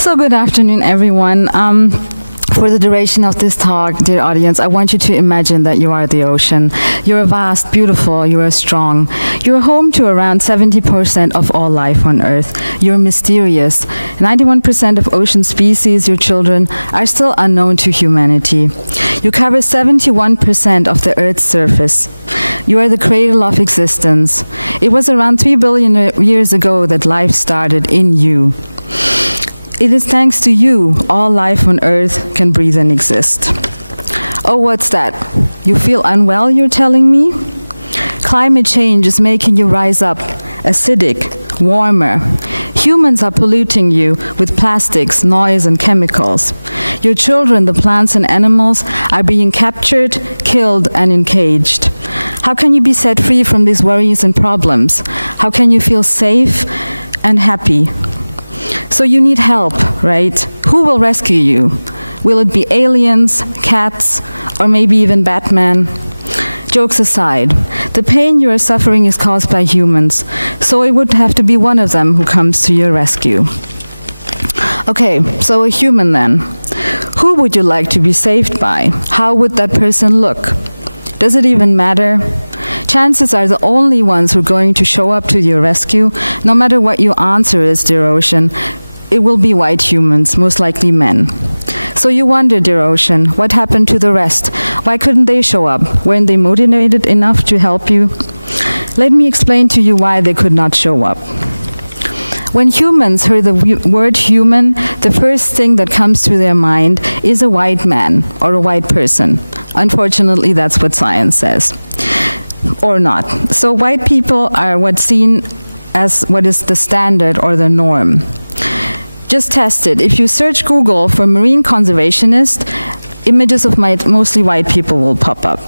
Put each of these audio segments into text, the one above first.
So good afternoon, everyone. For the duration of this talk, dear audience, I want you to imagine that you are the ocean. You are vast, beautiful, you are strong. You are home to around 70% of all life on Earth. You are mysterious. 91% of ocean species, your children, are still unknown to humanity. You cover 71% of the Earth's surface. You are the cradle of existence. It was around 3 billion years ago that life started in you. It is thanks to you all life on Earth can breathe and exist. Oh, what's that? You feel unwell, you're telling me? Climate change is making you rise up, acidic, warmer. Humans are polluting you with plastics, noise, and chemicals. Your children, the plants and animals, are being captured, killed, and encaged. How can you be set free from these worries and problems? How can you feel safe and happy? So you need help, right? Who will rescue you? Will it be aliens, cats, or maybe even Batman? Jokes aside, the pain you are suffering is caused by humans, so it would have to be one of them who comes to your rescue. Okay, so a human then. Who would you like to be saved by? How would that person look? Does it even matter? Chances are the only ones who are going to show up to your rescue, no matter what your answer is, dear ocean, it will be white humans, most likely men. So you wonder, dear ocean, what happened to the rest? Why couldn't they show up? Weren't they motivated enough to help you? Let me explain to you why they could not show up. When humans hear the word human, the first thing that comes to their mind is a white man or a white person. Unfortunately, that's what science says. Or not. So white people are what's seen as what is the standard or the norm. Just test it. If you search Google for marine conservationist, images of mostly white people will pop up.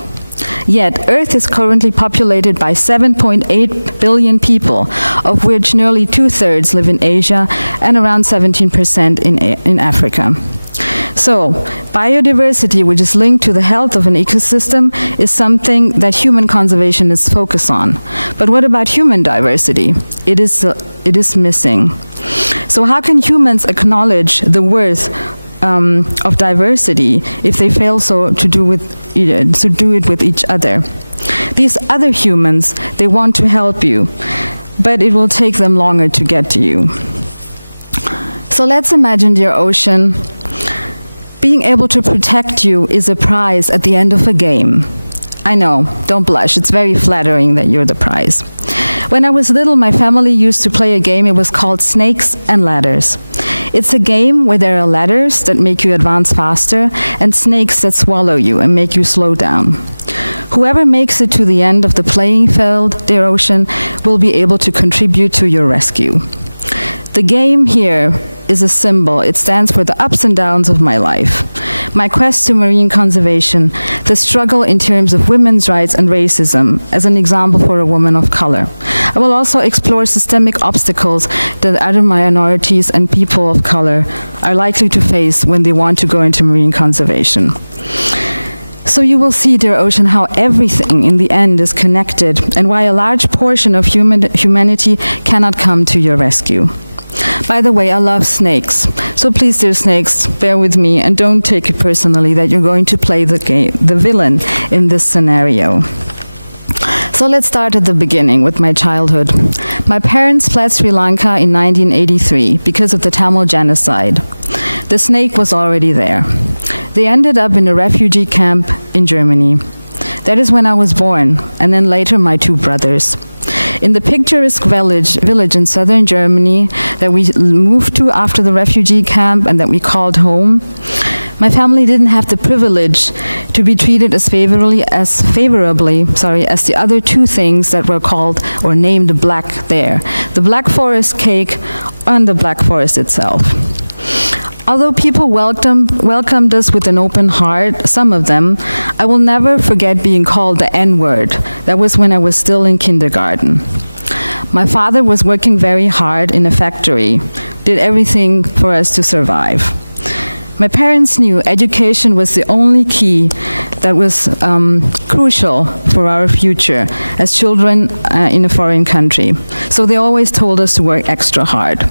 Yet, Earth is currently populated by 7.8 billion people, of which nearly 2/3 live in Asia and around 17% in Africa. So, biodiversity, which is linked to the health of an ecosystem, is something that human conservationists focus on. But what about human diversity? It is missing. So how can humans acknowledge the worth of diversity if they fail to do it with each other? These other humans, they want to help you, but it will take them longer to get to you. So let's imagine, dear ocean, being able to protect you is a prize at the end of a game. I know, don't blush, it's very flattering that you're the prize. When I was little, my family used to play a game. It was called Snakes and Ladders. It's a game where there are ladders that make you advance faster and snakes that swallow you and make you slow down. Whoever makes it to the end of the playing field, dear ocean, will be able to contribute to your rescue. The game here is a symbol. It stands for the ups and downs of my life. My quest to marine conservation, the struggle in terms of women's rights and racism, as an example for a woman of color. I will also explore systemic obstacles that other minorities and people of color are likely to face when they want to go into marine conservation. So you will see, dear ocean, how everything in the end is connected and why a large portion of humanity cannot come to your rescue. By the way, I love snakes. So please, dear snakes, bear with me and don't take it personally that you're going to play the villain in this scenario. So let's start at the beginning with my childhood. My parents fled Sri Lanka in 1983 because of the Tamil genocide. The snake was already there. They ended up in a refugee camp in Germany. That is when I was born, and then later my two brothers. In the picturesque village in southern Germany that we moved to after the refugee camp and that we called home, my family didn't have the privilege to be treated as favorably as the other two things that were called or named black there, the Black Forest cake and the Black Forest itself. Although people welcomed us with an open heart, some of them, I will never forget being called the N-word. That was when I was still in kindergarten. My father was working very hard in a factory, did everything for us to survive. My parents knew education was the only key that was crucial for our future as children in a foreign country. So they always told us to work extra hard.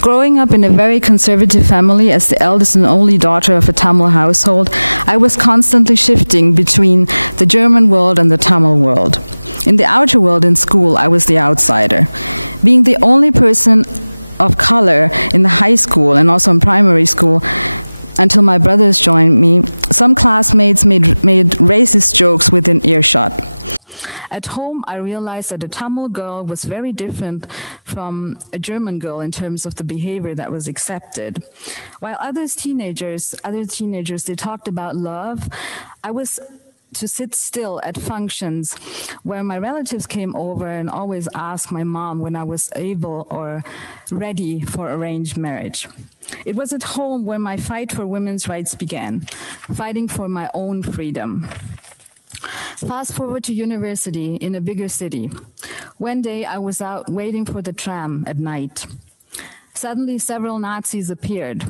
Growing up in a very conservative family as the eldest and only daughter of a Tamil household, I was constantly shifting between the German world and the Tamil world. In the outer world in school, I was the outsider. Being the only person of color in the high school and also in primary school, until my brothers joined me, some classmates made racist jokes within earshot. At home, I realized that a Tamil girl was very different from a German girl in terms of the behavior that was accepted. While other teenagers, they talked about love, I was to sit still at functions where my relatives came over and always asked my mom when I was able or ready for arranged marriage. It was at home where my fight for women's rights began, fighting for my own freedom. Fast forward to university in a bigger city. One day I was out waiting for the tram at night. Suddenly, several Nazis appeared.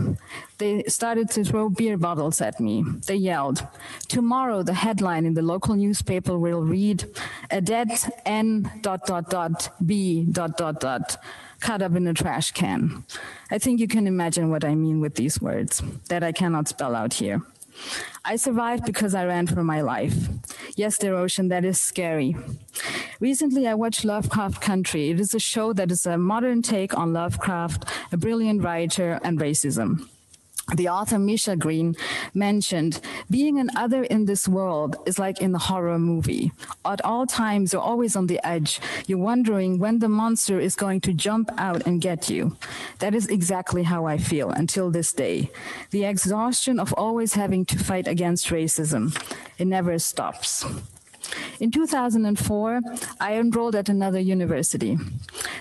They started to throw beer bottles at me. They yelled, "Tomorrow, the headline in the local newspaper will read, a dead N.B. cut up in a trash can." I think you can imagine what I mean with these words that I cannot spell out here. I survived because I ran for my life. Yes, dear Ocean, that is scary. Recently, I watched Lovecraft Country. It is a show that is a modern take on Lovecraft, a brilliant writer, and racism. The author Misha Green mentioned, being an other in this world is like in a horror movie. At all times, you're always on the edge. You're wondering when the monster is going to jump out and get you. That is exactly how I feel until this day. The exhaustion of always having to fight against racism. It never stops. In 2004, I enrolled at another university.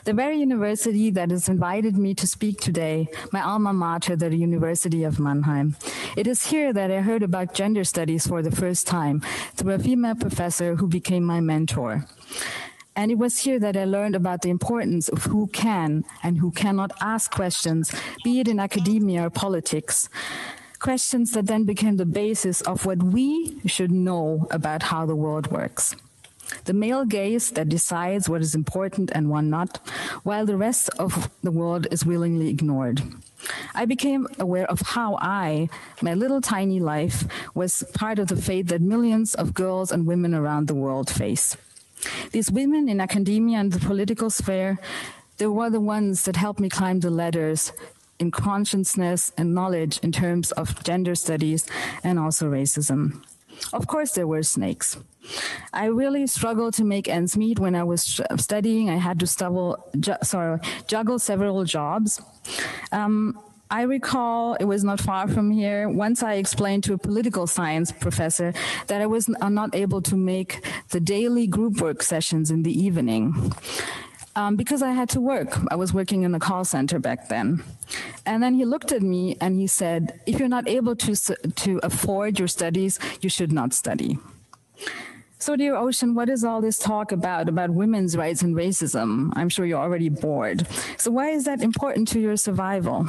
The very university that has invited me to speak today, my alma mater, the University of Mannheim. It is here that I heard about gender studies for the first time through a female professor who became my mentor. And it was here that I learned about the importance of who can and who cannot ask questions, be it in academia or politics. Questions that then became the basis of what we should know about how the world works. The male gaze that decides what is important and what not, while the rest of the world is willingly ignored. I became aware of how my little tiny life, was part of the fate that millions of girls and women around the world face. These women in academia and the political sphere, they were the ones that helped me climb the ladders in consciousness and knowledge in terms of gender studies and also racism. Of course, there were snakes. I really struggled to make ends meet when I was studying. I had to juggle several jobs. I recall, it was not far from here, once I explained to a political science professor that I was not able to make the daily group work sessions in the evening. Because I had to work. I was working in a call center back then. And then he looked at me and he said, if you're not able to afford your studies, you should not study. So dear Ocean, what is all this talk about women's rights and racism? I'm sure you're already bored. So why is that important to your survival?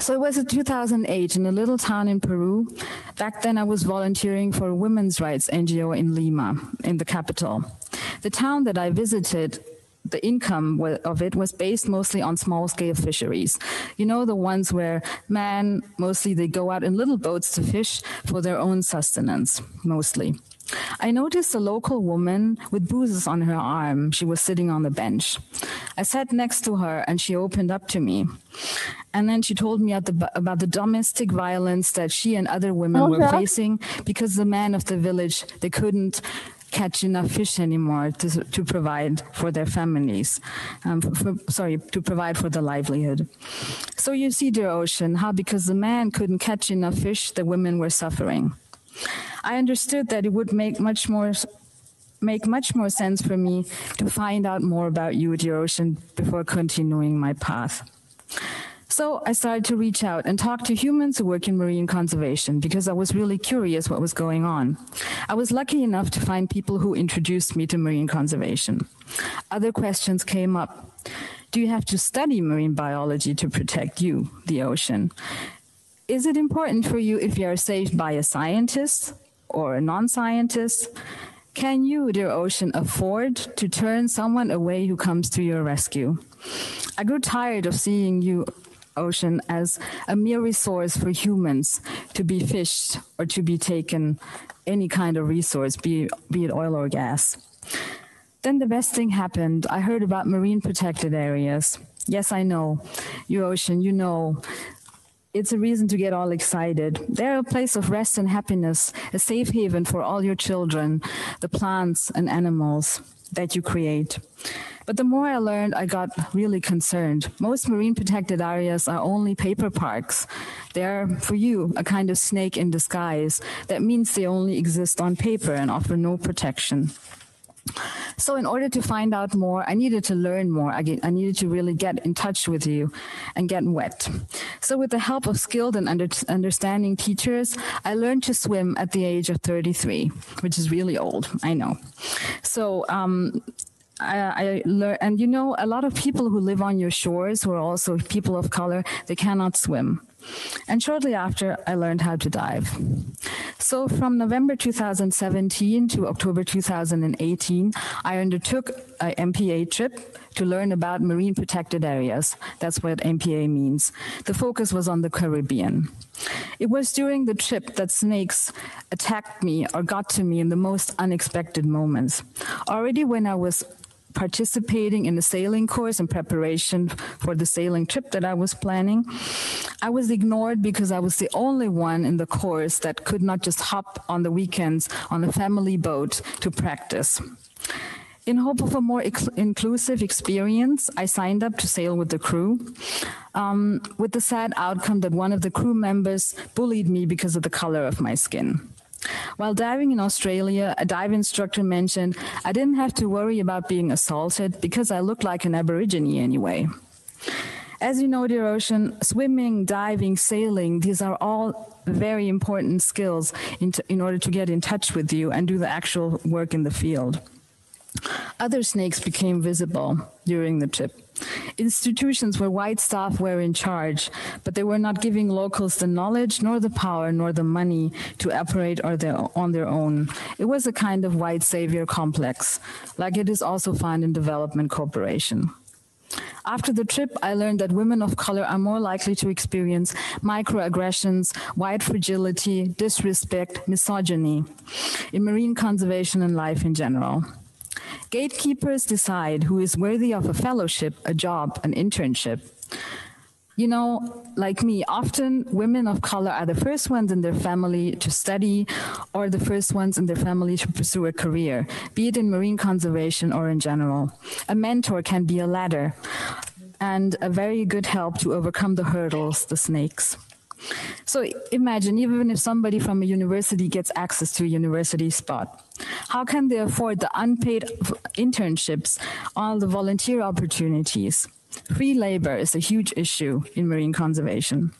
So it was in 2008 in a little town in Peru. Back then I was volunteering for a women's rights NGO in Lima, in the capital. The town that I visited, the income of it was based mostly on small-scale fisheries. You know, the ones where men, mostly they go out in little boats to fish for their own sustenance, mostly. I noticed a local woman with bruises on her arm. She was sitting on the bench. I sat next to her and she opened up to me. And then she told me about the domestic violence that she and other women were facing because the men of the village, they couldn't catch enough fish anymore to provide for their families, to provide for the livelihood. So you see, dear Ocean, how because the man couldn't catch enough fish, the women were suffering. I understood that it would make much more sense for me to find out more about you, dear Ocean, before continuing my path. So I started to reach out and talk to humans who work in marine conservation because I was really curious what was going on. I was lucky enough to find people who introduced me to marine conservation. Other questions came up. Do you have to study marine biology to protect you, the ocean? Is it important for you if you are saved by a scientist or a non-scientist? Can you, dear ocean, afford to turn someone away who comes to your rescue? I grew tired of seeing you, ocean, as a mere resource for humans to be fished or to be taken, any kind of resource, be it oil or gas. Then the best thing happened. I heard about marine protected areas. Yes, I know. You, ocean, you know. It's a reason to get all excited. They're a place of rest and happiness, a safe haven for all your children, the plants and animals that you create. But the more I learned, I got really concerned. Most marine protected areas are only paper parks. They're, for you, a kind of snake in disguise. That means they only exist on paper and offer no protection. So in order to find out more, I needed to learn more. I needed to really get in touch with you and get wet. So with the help of skilled and understanding teachers, I learned to swim at the age of 33, which is really old, I know. So I learned, and you know, a lot of people who live on your shores, who are also people of color, they cannot swim. And shortly after, I learned how to dive. So from November 2017 to October 2018, I undertook an MPA trip to learn about marine protected areas. That's what MPA means. The focus was on the Caribbean. It was during the trip that snakes attacked me or got to me in the most unexpected moments. Already when I was participating in the sailing course in preparation for the sailing trip that I was planning, I was ignored because I was the only one in the course that could not just hop on the weekends on a family boat to practice. In hope of a more inclusive experience, I signed up to sail with the crew, with the sad outcome that one of the crew members bullied me because of the color of my skin. While diving in Australia, a dive instructor mentioned I didn't have to worry about being assaulted because I looked like an Aborigine anyway. As you know, dear ocean, swimming, diving, sailing, these are all very important skills in order to get in touch with you and do the actual work in the field. Other snakes became visible during the trip. Institutions where white staff were in charge, but they were not giving locals the knowledge, nor the power, nor the money to operate on their own. It was a kind of white savior complex, like it is also found in development cooperation. After the trip, I learned that women of color are more likely to experience microaggressions, white fragility, disrespect, misogyny in marine conservation and life in general. Gatekeepers decide who is worthy of a fellowship, a job, an internship. You know, like me, often women of color are the first ones in their family to study or the first ones in their family to pursue a career, be it in marine conservation or in general. A mentor can be a ladder and a very good help to overcome the hurdles, the snakes. So imagine, even if somebody from a university gets access to a university spot, how can they afford the unpaid internships, all the volunteer opportunities? Free labor is a huge issue in marine conservation.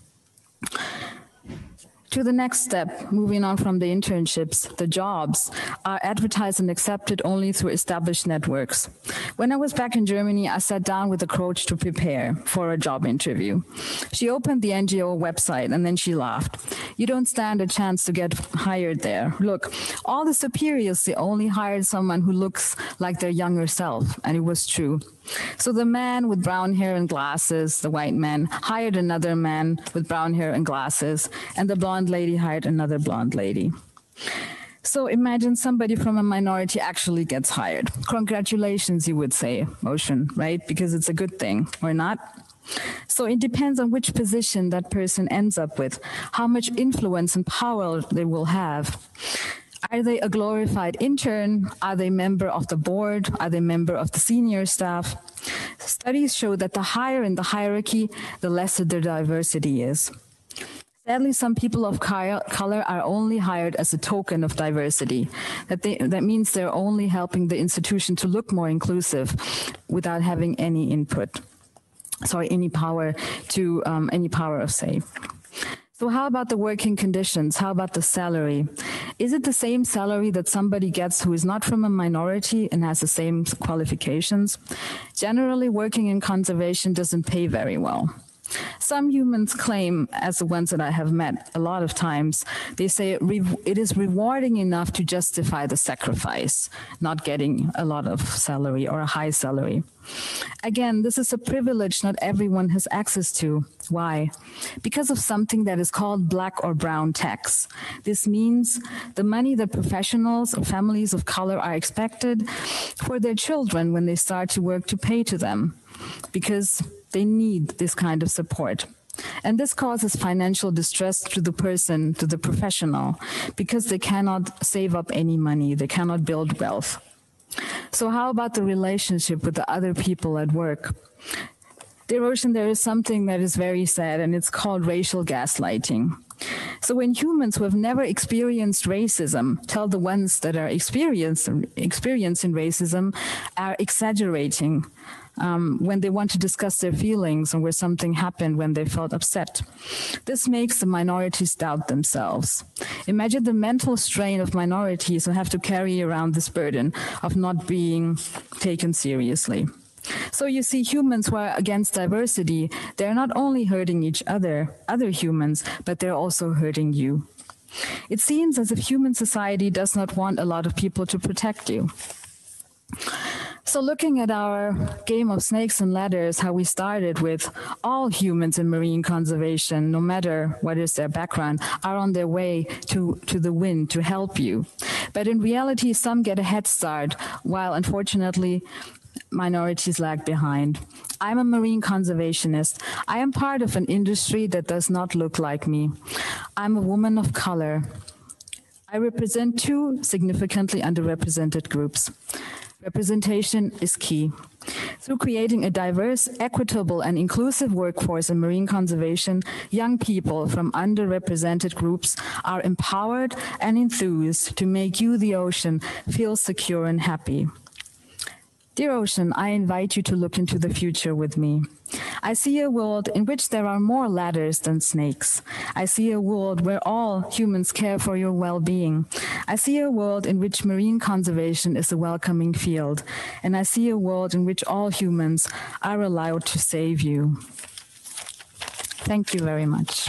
To the next step, moving on from the internships, the jobs are advertised and accepted only through established networks. When I was back in Germany, I sat down with a coach to prepare for a job interview. She opened the NGO website and then she laughed. You don't stand a chance to get hired there. Look, all the superiors, they only hired someone who looks like their younger self, and it was true. So the man with brown hair and glasses, the white man, hired another man with brown hair and glasses, and the blonde lady hired another blonde lady. So imagine somebody from a minority actually gets hired. Congratulations, you would say, Ocean, right? Because it's a good thing, or not? So it depends on which position that person ends up with, how much influence and power they will have. Are they a glorified intern? Are they a member of the board? Are they a member of the senior staff? Studies show that the higher in the hierarchy, the lesser their diversity is. Sadly, some people of color are only hired as a token of diversity. That means they're only helping the institution to look more inclusive without having any input. Sorry, any power of say. So how about the working conditions? How about the salary? Is it the same salary that somebody gets who is not from a minority and has the same qualifications? Generally, working in conservation doesn't pay very well. Some humans claim, as the ones that I have met a lot of times, they say it is rewarding enough to justify the sacrifice, not getting a lot of salary or a high salary. Again, this is a privilege not everyone has access to. Why? Because of something that is called black or brown tax. This means the money that professionals or families of color are expected for their children when they start to work to pay to them, because they need this kind of support. And this causes financial distress to the person, to the professional, because they cannot save up any money, they cannot build wealth. So how about the relationship with the other people at work? Dear Ocean, there is something that is very sad, and it's called racial gaslighting. So when humans who have never experienced racism tell the ones that are experiencing racism are exaggerating when they want to discuss their feelings or where something happened when they felt upset. This makes the minorities doubt themselves. Imagine the mental strain of minorities who have to carry around this burden of not being taken seriously. So you see, humans who are against diversity, they're not only hurting each other humans, but they're also hurting you. It seems as if human society does not want a lot of people to protect you. So looking at our game of snakes and ladders, how we started with all humans in marine conservation, no matter what is their background, are on their way to the wind to help you. But in reality, some get a head start, while unfortunately, minorities lag behind. I'm a marine conservationist. I am part of an industry that does not look like me. I'm a woman of color. I represent two significantly underrepresented groups. Representation is key. Through creating a diverse, equitable, and inclusive workforce in marine conservation, young people from underrepresented groups are empowered and enthused to make you, the ocean, feel secure and happy. Dear Ocean, I invite you to look into the future with me. I see a world in which there are more ladders than snakes. I see a world where all humans care for your well-being. I see a world in which marine conservation is a welcoming field. And I see a world in which all humans are allowed to save you. Thank you very much.